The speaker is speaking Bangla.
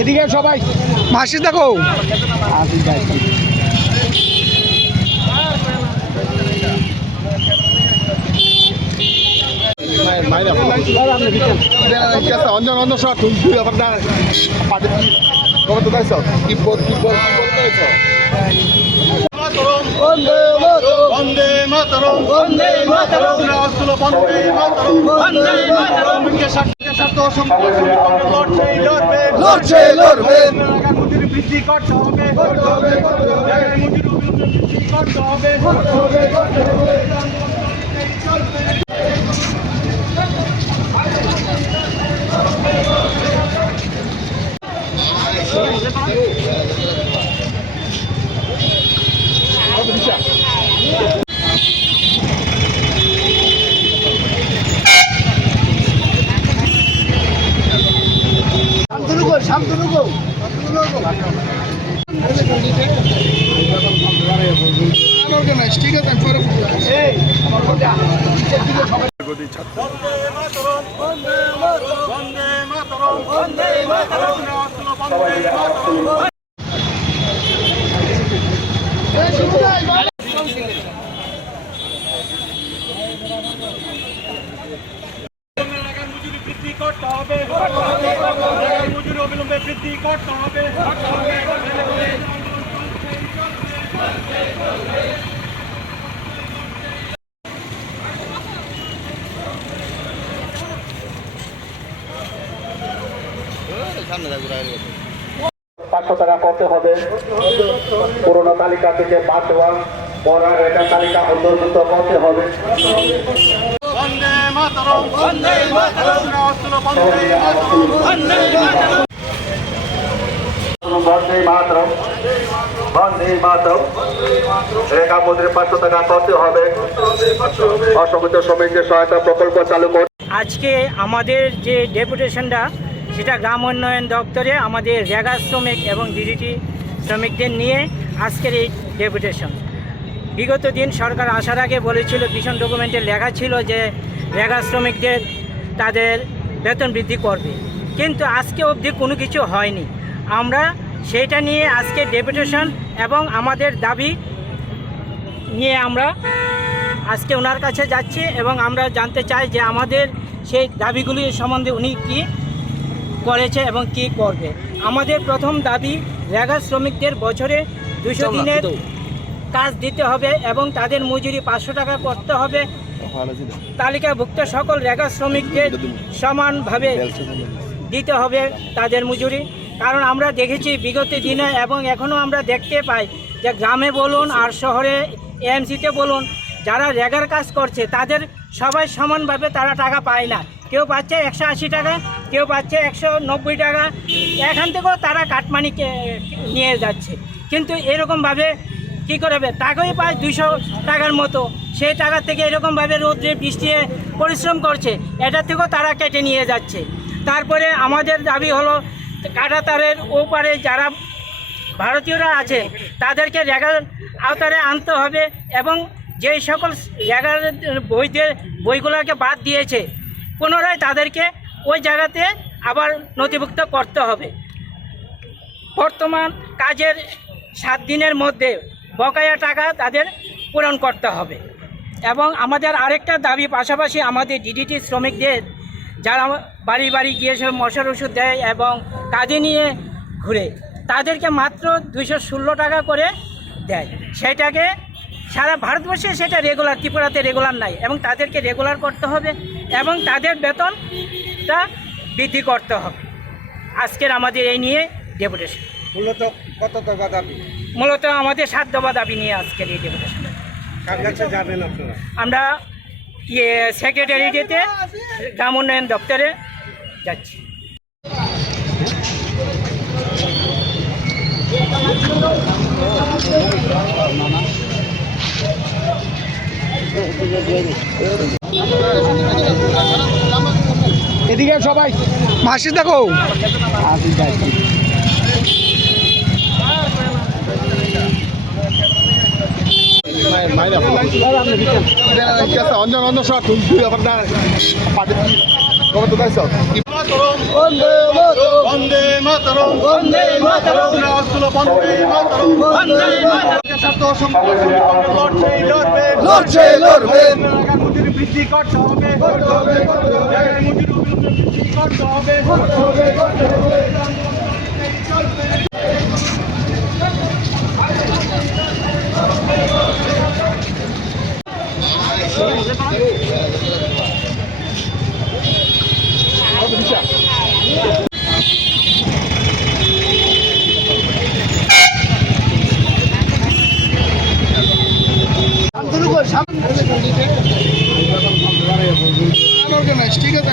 এদিকে সবাই। মাসি দেখো। অঞ্জন অঞ্জন সব তুই কি মাতরম বন্দে মাতরম। রাসুল বন্দে মাতরম। বন্দে মাতরম। কে সাথে সাথে সম্পর্ক লড়ছে লড়বে। লড়ছে লড়বে। মুজির বৃদ্ধি করতে হবে। করতে হবে মুজির বৃদ্ধি করতে হবে। করতে হবে করতে হবে। ঠিক আছে পরে বন্দে মাতরম বন্দে মাতরম বন্দে মাতরম বন্দে মাতরম রাষ্ট্র বন্দে মাতরম মজুরি বৃদ্ধি করতে হবে মজুরি অবিলম্বে বৃদ্ধি করতে পাঁচশো টাকা করতে হবে। পুরোনো তালিকা থেকে বাদ দেওয়া। পড়া রেটার তালিকা অন্তর্ভুক্ত করতে হবে। প্রকল্প চালু আজকে আমাদের যে ডেপুটেশনটা, সেটা গ্রাম উন্নয়ন দপ্তরে আমাদের রেগা শ্রমিক এবং ডিডিটি শ্রমিকদের নিয়ে আজকের এই ডেপুটেশন। বিগত দিন সরকার আসার আগে বলেছিল, ভীষণ ডকুমেন্টে লেখা ছিল যে রেগা শ্রমিকদের তাদের বেতন বৃদ্ধি করবে। কিন্তু আজকে অবধি কোনো কিছু হয়নি। আমরা সেইটা নিয়ে আজকে ডেপুটেশন এবং আমাদের দাবি নিয়ে আমরা আজকে ওনার কাছে যাচ্ছি এবং আমরা জানতে চাই যে আমাদের সেই দাবিগুলি সম্বন্ধে উনি কি করেছে এবং কি করবে। আমাদের প্রথম দাবি রেগা শ্রমিকদের বছরে দুশো দিনের কাজ দিতে হবে এবং তাদের মজুরি পাঁচশো টাকা করতে হবে। তালিকাভুক্ত সকল রেগা শ্রমিকদের সমানভাবে দিতে হবে তাদের মজুরি। কারণ আমরা দেখেছি বিগত দিনে এবং এখনও আমরা দেখতে পাই যে গ্রামে বলুন আর শহরে এএমসিতে বলুন যারা রেগার কাজ করছে তাদের সবাই সমানভাবে তারা টাকা পায় না। কেউ পাচ্ছে একশো আশি টাকা কেউ পাচ্ছে একশো নব্বই টাকা। এখান থেকেও তারা কাটমানি নিয়ে যাচ্ছে। কিন্তু এরকমভাবে কী করবে টাকাই পায় দুশো টাকার মতো। সেই টাকা থেকে এরকমভাবে রোদ্রে বৃষ্টি পরিশ্রম করছে। এটা থেকেও তারা কেটে নিয়ে যাচ্ছে। তারপরে আমাদের দাবি হলো, কাটাতারের ওপারে যারা ভারতীয়রা আছে, তাদেরকে রেগার আওতারে আনতে হবে এবং যেই সকল রেগার বইদের, বইগুলোকে বাদ দিয়েছে, পুনরায় তাদেরকে ওই জায়গাতে আবার নথিভুক্ত করতে হবে। বর্তমান কাজের সাত দিনের মধ্যে বকেয়া টাকা তাদের পূরণ করতে হবে। এবং আমাদের আরেকটা দাবি পাশাপাশি আমাদের ডিডিটি শ্রমিকদের যারা বাড়ি বাড়ি গিয়ে সব মশার ওষুধ দেয় এবং কাজে নিয়ে ঘুরে, তাদেরকে মাত্র দুইশো ষোলো টাকা করে দেয়। সেটাকে সারা ভারতবর্ষে সেটা রেগুলার ত্রিপুরাতে রেগুলার নাই এবং তাদেরকে রেগুলার করতে হবে এবং তাদের বেতনটা বৃদ্ধি করতে হবে। আজকের আমাদের এই নিয়ে ডেপুটেশন মূলত কত টাকা দাবি? মূলত আমাদের সাত দফা দাবি নিয়ে আজকের এই ডেপুটেশন যাবেন আপনারা? আমরা ইয়ে সেক্রেটারিয়েটে গ্রাম উন্নয়ন দপ্তরে যাচ্ছি। এদিকে সবাই মাসি দেখো। অঞ্জন অঞ্জন সব তুই তুই আপনার পার্টি মাতরম। বন্দে মাতরম। বন্দে মাতরম। বন্দে মাতরম। বন্দে মাতরম। স্বার্থ সম্পর্ক লড়ছে লড়বে। মজুরি বৃদ্ধি করতে হবে করতে হবে মজুরি বৃদ্ধি করতে হবে। করতে হবে করতে হবে। ঠিক আছে